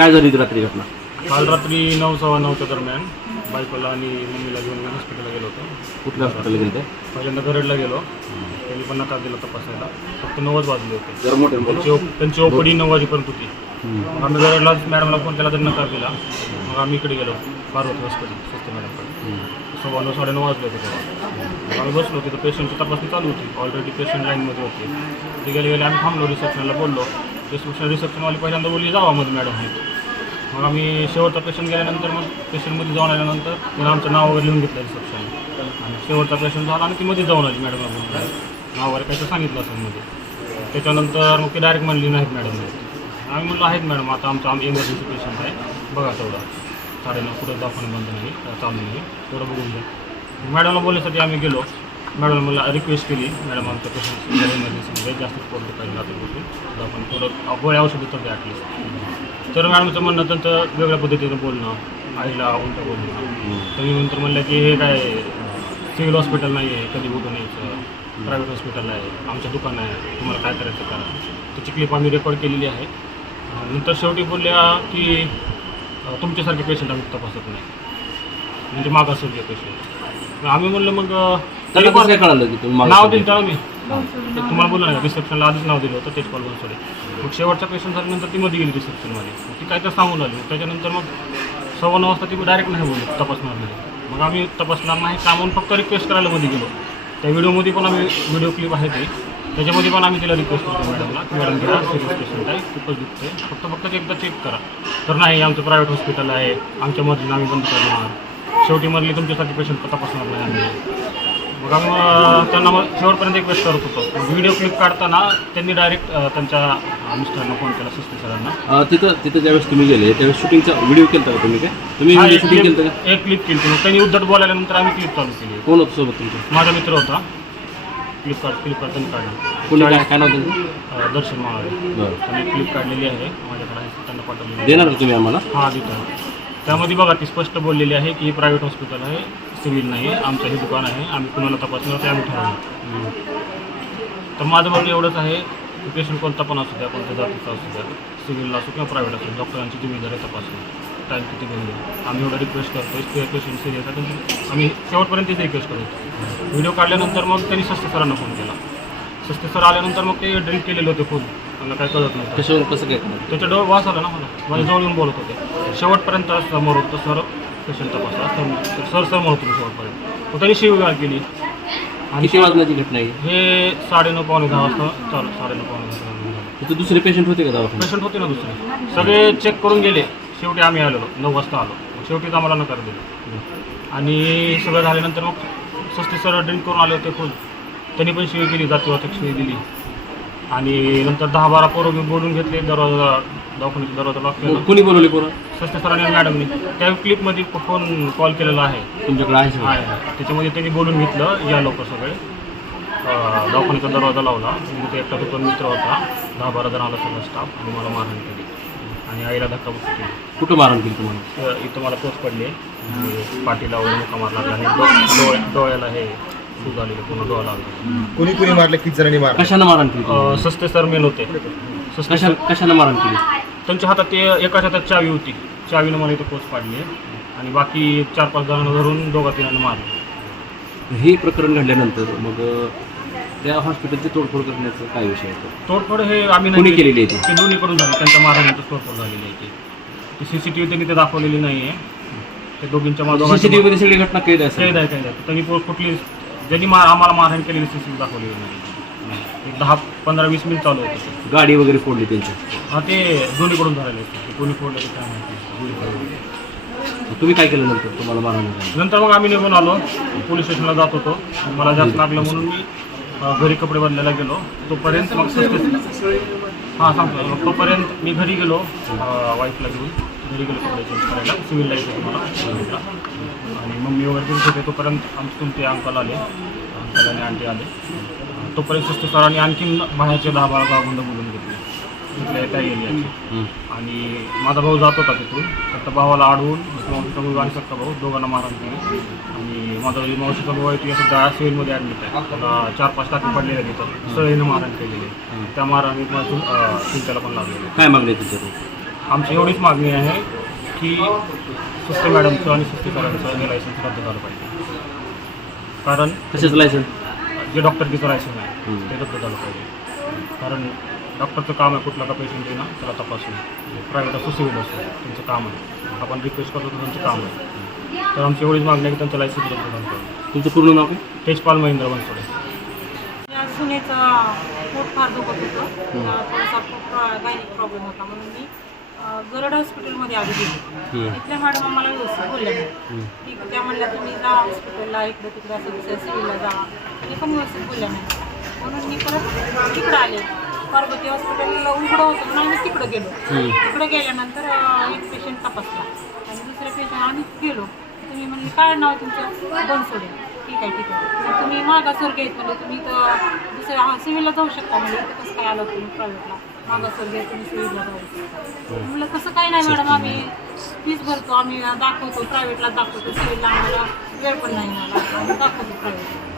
काय झाली रात्री घटना? काल रात्री 9:15 दरम्यान बायकोला आणि मम्मीला घेऊन मी हॉस्पिटलला गेलो होतो. कुठल्या हॉस्पिटलला गेले? पहिल्यांदा गरडला गेलो. त्यांनी पण नकार दिला तपासायला. फक्त 9 वाजले होते. जरा मोठे त्यांची ओपीडी 9 वाजेपर्यंत होती. मग आम्ही गरडलाच मॅडमला फोन केला तर नकार दिला. मग आम्ही इकडे गेलो पार्वती हॉस्पिटल स्वस्त मॅडमकडे. 9:15 9:30 वाजले होते तेव्हा. आम्ही बसलो तिथं पेशंटची तपासणी चालू होती. ऑलरेडी पेशंट लाईनमध्ये होते. ते गेले आम्ही थांबलो रिसेप्शनला बोललो. रिसेप्शनवाली पहिल्यांदा बोलली जावा मध्ये मॅडम आहेत. मग आम्ही शेवटचा पेशंट गेल्यानंतर मग पेशंटमध्ये जाऊन आल्यानंतर तिला आमचं नाव वगैरे लिहून घेतलं रिसेप्शन. आणि शेवटचा पेशंट झाला आणि ती मध्ये जाऊन आली मॅडमला बोलून नाव वगैरे काहीतरी सांगितलं असेल मध्ये. त्याच्यानंतर मग ती डायरेक्ट म्हणली नाहीत मॅडम. आम्ही म्हटलं आहेत मॅडम आता आमचं इमर्जन्सी पेशंट आहे बघा तेवढा 9:30 पुढे दवाखाना बंद नाही चालू नाही तेवढं बघून घ्या. मॅडमला बोलण्यासाठी आम्ही गेलो. मॅडम मला रिक्वेस्ट केली मॅडम आमच्या पेशंट इमर्जन्सीमध्ये जास्त पोट दुखायला जातं बसून तर आपण थोडं गोळ्या औषधी तर द्या ॲटलिस्ट. तर मॅडमचं म्हणणं त्यांचं वेगळ्या पद्धतीनं बोलणं आईला उलटं बोलणं. तर मी नंतर म्हणलं की हे काय सिव्हिल हॉस्पिटल नाही आहे कधी उठून यायचं प्रायव्हेट हॉस्पिटल आहे आमचं दुकान आहे तुम्हाला काय करायचं करा. त्याची क्लिप आम्ही रेकॉर्ड केलेली आहे. नंतर शेवटी बोलल्या की तुमच्यासारखे पेशंट आम्ही तपासत नाही म्हणजे मागासवर्गीय पेशंट. आम्ही म्हणलं मग त्याला कसं काय कळालं की तुम्ही नाव दिलं त्याला मी तुम्हाला बोललो नाही रिसेप्शनला आधीच नाव दिलं होतं तेजपाल बनसोडे. मग शेवटचा पेशंट झाल्यानंतर ती मध्ये गेली रिसेप्शनमध्ये. ती काय तर सांगून आली. त्याच्यानंतर मग 9:15 वाजता ती डायरेक्ट नाही बोलली तपासणार नाही. मग आम्ही तपासणार नाही का म्हणून फक्त रिक्वेस्ट करायला मध्ये गेलो. त्या व्हिडिओमध्ये पण आम्ही व्हिडिओ क्लिप आहे ती त्याच्यामध्ये पण आम्ही तिला रिक्वेस्ट करतो मॅडमला की मॅडम घ्या सिरियस पेशंट आहे खूपच दुखते फक्त एकदा चेक करा. तर नाही आमचं प्रायव्हेट हॉस्पिटल आहे आमच्या मर्जीनं आम्ही बंद करणार. शेवटी मधली तुमच्यासाठी पेशंट तपासणार नाही आम्ही. मग आम्ही त्यांना मग शेवटपर्यंत रिक्वेस्ट करत होतो. व्हिडिओ क्लिप काढताना त्यांनी डायरेक्ट त्यांच्या मिस्टरांना फोन केला सिस्टर सरांना. तिथं ज्यावेळेस तुम्ही गेले त्यावेळेस शूटिंगचा व्हिडिओ केला का तुम्ही काय? तुम्ही शूटिंग केलं का? एक क्लिप केली त्यांनी उद्धट बोलायल्यानंतर आम्ही क्लिप चालू केली. कोण होतं सोबत तुमचं? माझा मित्र होता. क्लिप त्यांनी काढली. कोणी काय नाव त्यांचं? दर्शन महाराज त्यांनी क्लिप काढलेली आहे माझ्याकडे आहे त्यांना पाठवली. देणार का तुम्ही आम्हाला? हां देतो. त्यामध्ये बघा ती स्पष्ट बोललेली आहे की प्रायव्हेट हॉस्पिटल आहे सिव्हिल नाही आहे आमचं हे दुकान आहे आम्ही कुणाला तपासणार ते आम्ही ठरवलं. तर माझं म्हणणं एवढंच आहे की पेशंट कोणता पण असू द्या कोणत्या जातीचा असू द्या सिव्हिलला असो किंवा प्रायव्हेट असो डॉक्टरांची जिम्मेदारी तपासणं टाईम किती घेऊन द्या. आम्ही एवढं रिक्वेस्ट करतो पेशंट सिरियस आहे त्यांची आम्ही शेवटपर्यंत तेच रिक्वेस्ट करतो. व्हिडिओ काढल्यानंतर मग त्यांनी सस्ते सरांना फोन केला. सस्ते सर आल्यानंतर मग ते ड्रिंक केलेले होते फुल त्यांना काय कळत नव्हतं. कशावर कसं काय? त्याच्या डोळ वास आला ना मला माझ्या जवळ येऊन बोलत होते. शेवटपर्यंत समोर होतं सर पेशंट तपासा सर म्हणत होते शेवटपर्यंत. मग त्यांनी शिवीगाळ केली. आणि किती वाजण्याची घटना आहे हे 9:30 पावणे 10 वाजता चालू 9:30 पावणे 10. तिथं दुसरे पेशंट होते का दवाखान्यात? पेशंट होते ना दुसरे सगळे चेक करून गेले. शेवटी आम्ही आलो 9 वाजता आलो. शेवटीच आम्हाला नकार दिलं. आणि सगळं झाल्यानंतर मग सस्ते सर ड्रिंक करून आले होते फुल त्यांनी पण शिवी केली जातीवाचक शिवी दिली. आणि नंतर 10-12 पोरं बोलून घेतले. दवाखान्याचा दरवाजा लॉक केला. कोणी बोलवले पोरं? सस्ते सरांनी आणि मॅडमनी. त्या क्लिपमध्ये फोन कॉल केलेला आहे तुमच्याकडे आहे? आहे त्याच्यामध्ये त्यांनी बोलून घेतलं या लोक सगळे दवाखान्याचा दरवाजा लावला. तिथे एकटा तो पण मित्र होता 10-12 जण आला सगळं स्टाफ आणि मला मारहाण केली आणि आईला धक्काबुक्की केली. कुठं मारहाण केली तुम्हाला? इथं मला पोच पडले पाठीला वगैरे मुका मार लागला आणि डोळ्याला हे सूज आलेलं पूर्ण डोळा लागला. कोणी मारलं किती जणांनी मारलं? कशानं मारहाण केली? सस्ते सर मेन होते. कशानं मारहाण केली? त्यांच्या हातात ते एकाच हातात चावी होती. चावीनं मला इथं पोच पाडली आणि बाकी 4-5 जणांना धरून 2-3 मारलं. हे प्रकरण घडल्यानंतर मग त्या हॉस्पिटलची तोडफोड करण्याचा काय विषय आहे? तोडफोड हे आम्ही कोणी केलेली आहे? ते दोन्हीकडून झाली त्यांच्या मारहाणीचं तोडफोड झालेली आहे. ती CCTV त्यांनी ते दाखवलेली नाही आहे. ते दोघींच्या CCTV मध्ये सगळी घटना कैद आहे? कैद आहे. त्यांनी कुठली ज्यांनी आम्हाला मारहाण केलेली CCTV दाखवलेली नाही. एक 10-15-20 मिनिट चालू होतं. गाडी वगैरे फोडली त्यांची? हां ते दोन्हीकडून झालेले ते कोणी फोडलं ते काय माहिती. तुम्ही काय केलं नंतर तुम्हाला मारहाण झाली? नंतर मग आम्ही निघून आलो पोलीस स्टेशनला जात होतो. मला जास्त लागलं म्हणून मी घरी कपडे बदलायला गेलो. तोपर्यंत मग सांगतो तोपर्यंत मी घरी गेलो वाईफला घेऊन घरी गेलो कपडे चेंज करायला सिव्हिलला येतो तुम्हाला आणि मम्मी वगैरे करत होते. तोपर्यंत आमचे तुमचे अंकल आले अंकल आणि आंटी आले. तोपर्यंत सस्ते सरांनी आणखीन बाहेरचे 10-12 गावबंद बोलून घेतले तिथल्या त्या एरियाचे. आणि माझा भाऊ जात होता तिथून फक्त भावाला अडवून मावशीचा मुलगा आणि सक्का भाऊ दोघांना मारहाण केली. आणि माझा मावशीचा भाऊ आहे ती सध्या सिव्हिलमध्ये ॲडमिट आहे. त्याला 4-5 टाके पडलेले तिथं सळीनं मारहाण केलेली आहे. त्या मारहाणीत मला चिंतेला पण लागलेलं. काय मागणी तुमच्याकडे? आमची एवढीच मागणी आहे की सुस्ते मॅडमचं आणि सुस्ते सरांचं हे लायसन्स रद्द झालं पाहिजे. कारण कशाचं लायसन? जे डॉक्टरकीचं लायसन आहे ते रद्द झालं पाहिजे. कारण डॉक्टरचं काम आहे कुठला का पेशंट आहे ना त्याला तपासून, प्रायव्हेट असो सिव्हिल असो त्यांचं काम आहे. आपण रिक्वेस्ट करतो तर त्यांचं काम आहे. तर आमची एवढीच मागणी आहे की त्यांचं लायसन्स रद्द झालं पाहिजे. तुमचं पूर्ण नाव काय? तेजपाल महेंद्र बनसोडे. या सुनेचा पोट फार दुखत होतं, थोडासा पोट गायनिक प्रॉब्लेम होता म्हणून मी गरड हॉस्पिटलमध्ये आली गेली. इथल्या मॅडम आम्हाला व्यवस्थित बोलल्या नाही. ठीक त्या म्हणल्या तुम्ही जा हॉस्पिटलला, इकडं तिकडं असं दुसऱ्या सिव्हिलला जा, ते पण व्यवस्थित बोलल्या नाही. म्हणून मी परत तिकडं आले. पार्वती हॉस्पिटलला उघडं होतं म्हणून आम्ही तिकडं गेलो. तिकडं गेल्यानंतर एक पेशंट तपासला आणि दुसरे पेशंट आम्ही गेलो. तुम्ही म्हणले काय नाव तुमचं? बनसोडे. ठीक आहे मग तुम्ही मागासवर्ग आहेत म्हणजे तुम्ही तर दुसऱ्या सिव्हिलला जाऊ शकता. म्हणजे इथं कसं काय आलं तुम्ही प्रायव्हेटला? मागासवर्ग आहे तुम्ही सिव्हिलला जाऊ शकता. म्हणलं तसं काही नाही मॅडम, आम्ही फीस भरतो, आम्ही दाखवतो, प्रायव्हेटला दाखवतो, सिव्हिलला आम्हाला वेळ पण नाही मला, आम्ही दाखवतो प्रायव्हेटला.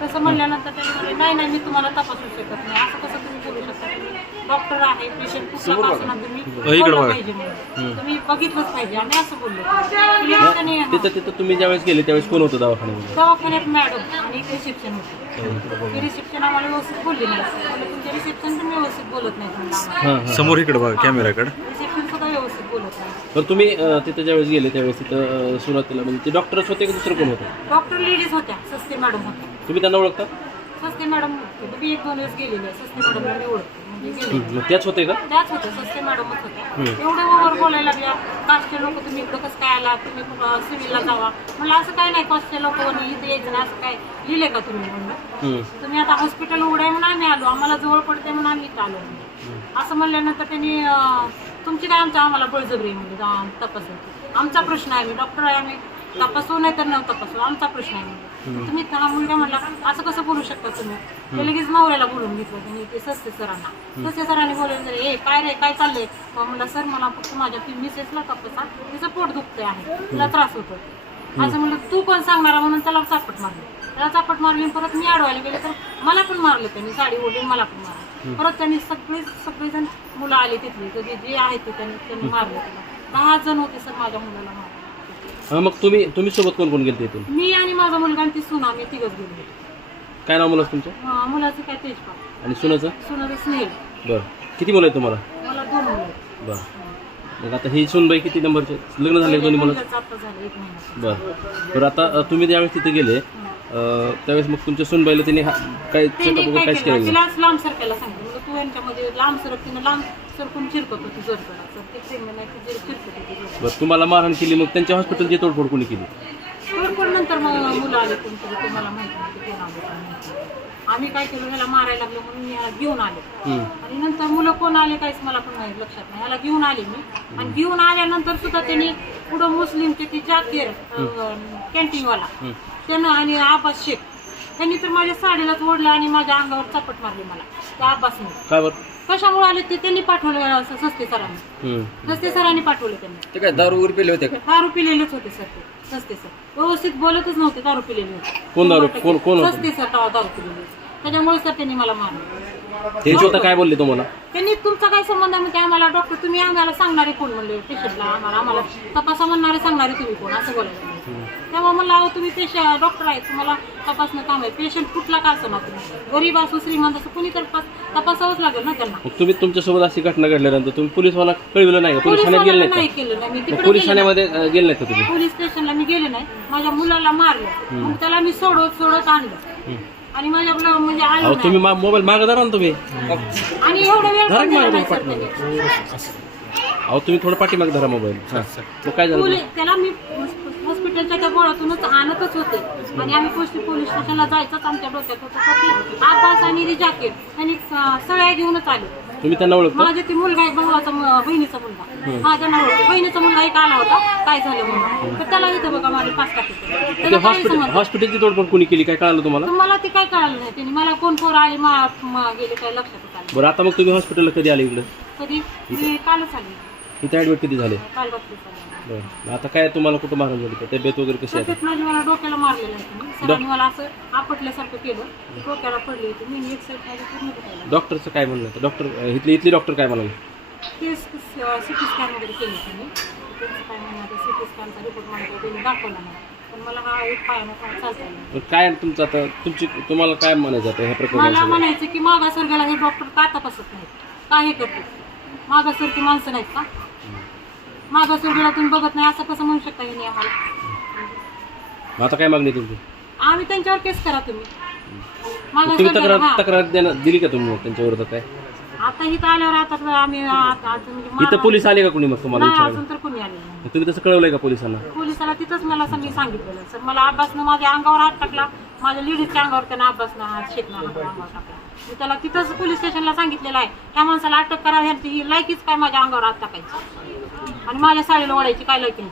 तसं म्हणल्यानंतर त्यांनी नाही नाही मी तुम्हाला तपासू शकत नाही. असं कसं तुम्ही बोलू शकता? तुम्ही डॉक्टर आहे, पेशंट कुठला का असं ना तुम्ही बोललं पाहिजे, तुम्ही बघितलंच पाहिजे. आम्ही असं बोललो. तिथं तुम्ही ज्यावेळेस गेले त्यावेळेस कोण होतं दवाखान्यामध्ये? दवाखान्यात मॅडम आणि एक रिसेप्शन होतं. ते रिसेप्शन आम्हाला व्यवस्थित बोलली नाही. तुमचे रिसेप्शन पण व्यवस्थित बोलत नाही तुम्हाला. समोर इकडे बघा कॅमेराकडे. रिसेप्शन सुद्धा व्यवस्थित बोलत नाही. तर तुम्ही तिथं ज्यावेळेस गेले त्यावेळेस तिथं सुरुवातीला म्हणजे ते डॉक्टरच होते का दुसरं कोण होतं? डॉक्टर लेडीज होत्या, सस्ते मॅडम होत्या. तुम्ही त्यांना ओळखता? सस्ते मॅडम होते. मी 1-2 वेळेस गेलेले आहे. सस्ते मॅडमला मी ओळखते म्हणजे गेले. मग त्याच होते का? त्याच होत्या, सस्ते मॅडमच होत्या. एवढे ओव्हर बोलायला लागल्या, कास्टचे लोक तुम्ही इकडं कसं काय आला, तुम्ही सिव्हिलला जावा. म्हणलं असं काय नाही, कास्टचे लोक इथं यायचं नाही असं काय लिहिले का तुम्ही? म्हणलं तुम्ही आता हॉस्पिटल उघडं आहे म्हणून आम्ही आलो, आम्हाला जवळ पडते म्हणून आम्ही इथं आलो. असं म्हणल्यानंतर त्यांनी तुमची काय आम्हाला बळजबरी म्हणजे तपासायची. आमचा प्रश्न आहे, मी डॉक्टर आहे, आम्ही तपासू नाही तर न तपासू आमचा प्रश्न आहे. तुम्ही त्याला मुलगा म्हणला असं कसं बोलू शकता तुम्ही? ते लगेच नवऱ्याला बोलून घेतलं त्यांनी, ते सस्ते सरांना. सस्ते सरांनी बोलवलं हे काय रे काय चाललंय? म्हणलं सर मला फक्त माझ्या मिसेसला तपासा, तिचं पोट दुखतंय आहे, तिला त्रास होतो. असं म्हणलं तू कोण सांगणारा म्हणून त्याला चापट मारली. त्याला चापट मारली परत मी अडवायला गेले तर मला पण मारलं त्यांनी, साडी ओढून मला पण मारलं. परत त्यांनी सगळेजण मुलं आले तिथले जे आहेत ते त्यांनी मारलं. त्याला 10 जण होते सर माझ्या मुलाला मारलं. मग तुम्ही सोबत कोण कोण गेले तिथून? मी आणि माझा मुलगा आणि ती सुना, आम्ही तिघच गेलो. काय नाव मुलं तुमचं? मुलाचं काय तेजपाल आणि सुनाचं? सुनाचं स्नेहल. बरं. किती मुलं आहेत तुम्हाला? मला 2 मुलं आहेत. बरं. मग आता ही सुनबाई किती नंबरचे? लग्न झाले दोन्ही मुलं? आता झालं 1 महिना. बरं आता तुम्ही ज्यावेळेस तिथे गेले त्यावेळेस मग तुमच्या सुनबाईला त्यांनी काय त्यांनी काय काहीच केलं केलं? तिला लांब सरकायला सांगितलं. म्हणजे तू यांच्यामध्ये लांब सरक, तिनं लांब सरकून चिरकत होती जोरकडा. सर ते प्रेग्नंट आहे ती चिरकत होती. बरं तुम्हाला मारहाण केली, मग त्यांच्या हॉस्पिटलची तोडफोड कोणी केली? तोडफोड नंतर मग मुलं आले कोणतरी, ते मला माहिती नाही कोण आले. आम्ही काय केलं, ह्याला मारायला लागलो म्हणून मी ह्याला घेऊन आले. आणि नंतर मुलं कोण आले काहीच मला पण नाही लक्षात नाही. ह्याला घेऊन आले मी. आणि घेऊन आल्यानंतर सुद्धा त्यांनी पुढं मुस्लिमचे ते जाकीर कॅन्टीनवाला त्यानं आणि आब्बास शेख त्यांनी तर माझ्या साडीलाच ओढलं आणि माझ्या अंगावर चापट मारली मला त्या आब्बासने. काय बरं? कशामुळे आले ते त्यांनी पाठवलं सस्ते सरांनी. सस्ते सरांनी पाठवलं त्यांनी. ते काय दारू वगैरे पिले होते का? दारू पिलेलेच होते सर ते सस्ते सर. व्यवस्थित बोलतच नव्हते, दारू पिलेले होते. कोण दारू? कोण सस्ते सर दारू पिलेले होते. त्याच्यामुळे सर त्यांनी मला मारलं. ते स्वतः काय बोलले तुम्हाला? त्यांनी तुमचा काय संबंध म्हणजे आम्हाला डॉक्टर तुम्ही आम्हाला सांगणारे कोण म्हणले पेशंटला, आम्हाला तपासा म्हणणारे सांगणारे तुम्ही कोण असं बोलायचं. तेव्हा मला अहो तुम्ही पेशंट डॉक्टर आहे, तुम्हाला तपासणं काम आहे. पेशंट कुठला का असं ना तुम्ही गरीब असो श्रीमंत असो कुणी तर तपासावंच लागेल ना त्यांना. मग तुम्ही तुमच्यासोबत अशी घटना घडल्यानंतर तुम्ही पोलिसवाला कळविलं नाही का? पोलीस ठाण्यात गेले नाही नाही केलं नाही मी का? तिकडे पोलीस ठाण्यामध्ये गेले नाही का तुम्ही? पोलीस स्टेशनला मी गेले नाही. माझ्या मुलाला मारलं, मग त्याला मी सोडत आणलं आणि माझ्या म्हणजे आलं अहो तुम्ही मोबाईल मागं धरा ना तुम्ही. आणि एवढा वेळ पण दिला नाही सर त्यांनी. अहो तुम्ही थोडं पाठीमागे धरा मोबाईल. मग काय झालं? त्याला मी हॉस्पिटलच्या त्या गोळातूनच आणतच होते आणि आम्ही पोलीस स्टेशनला जायचंच आमच्या डोक्यात होतं. आब्बास आणि ती जाकीर त्यांनी सगळ्या घेऊनच आले. तुम्ही त्यांना ओळखता? माझा ते मुलगा आहे, भावाचा बहिणीचा मुलगा. हा त्यांना ओळखतो. बहिणीचा मुलगा एक आला होता काय झालं म्हणून, तर त्याला इथं बघा माझे 5 टाके. हॉस्पिटलची तोडफोड कोणी केली काय कळालं तुम्हाला? तुम्हाला ते काय कळालं नाही. त्यांनी मला कोण पोर आले गेले काय लक्षात आलं. बरं आता मग तुम्ही हॉस्पिटलला कधी आले इकडे? कधी मी कालच आले, इथे ऍडमिट कधी झाले? काल डॉक्टर आले. बरं आता काय तुम्हाला कुठं मारून झाली का? तब्येत वगैरे कशी आहे? माझी मला डोक्याला मारलेलं आहे. सरांनी मला असं आपटल्यासारखं केलं, डोक्याला पडली होती मी. एक साईड माझी पूर्ण दुखायला. डॉक्टरचं काय म्हणलं? डॉक्टर इथली डॉक्टर काय म्हणाले? केस सिटी स्कॅन वगैरे केली त्यांनी. त्यांचं काय म्हणणं सिटी स्कॅनचा रिपोर्ट मला त्यांनी दाखवला नाही, पण मला हा एक पायानं चालता नाही. काय तुमचं आता तुम्हाला काय म्हणायचं आता ह्या मला प्रकरणात? म्हणायचं की मागासवर्गाला हे डॉक्टर का तपासत नाहीत, का हे करतात? मागासवर्गीय माणसं नाहीत का? मागासवर्गीला तुम्ही बघत नाही असं कसं म्हणू शकता हे आम्हाला? आता काय मागणी तुमची? आम्ही त्यांच्यावर केस करा तुम्ही. तुम्ही मागासवर्गीला तक्रार दिली का तुम्ही त्यांच्या विरोधात काय? आता इथं आल्यावर आता आम्ही म्हणजे इथं पोलीस आले का कोणी मग तुम्हाला नाही, विचारायला? अजून तर कोणी आलेलं नाही. तुम्ही तसं कळवलंय का पोलिसांना? पोलिसाला तिथंच मला मी सांगितलेलं सर, मला अभ्यासनं माझ्या अंगावर हात टाकला, माझ्या लेडीजच्या अंगावर त्यानं अभ्यासनं हात शेकणार अंगावर टाकला. मी त्याला तिथंच पोलीस स्टेशनला सांगितलेलं आहे, त्या माणसाला अटक करा, ह्यांची ही लायकीच काय माझ्या अंगावर हात टाकायची आणि माझ्या साडीला ओढायची काय लायकी?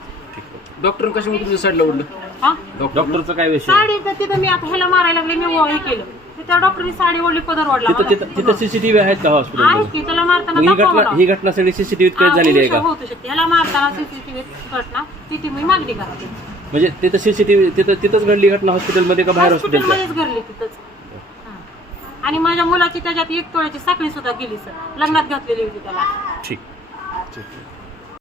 डॉक्टर कशामुळे तुमच्या साईडला ओढलं? हा डॉक्टरचा काय विषय? साडी तर तिथं मी आता ह्याला मारायला लागले, मी हे केलं तर त्या डॉक्टरनी साडी ओढली, पदर ओढला मला. तिथं सीसीटीव्ही आहेत का आहे हॉस्पिटल? की त्याला मारताना दाखवा ही घटना सगळी सीसीटीव्हीत कैद झालेली आहे का? होऊ शकते ह्याला मारताना सीसीटीव्ही घटना ती तुम्ही मागणी करा. म्हणजे तिथं सीसीटीव्ही तिथंच घडली घटना हॉस्पिटलमध्ये का बाहेर हॉस्पिटलच्या? हॉस्पिटलमध्येच घडली तिथंच. हा. आणि माझ्या मुलाची त्याच्यात 1 तोळ्याची साखळी सुद्धा गेली सर, लग्नात घातलेली होती त्याला. ठीक.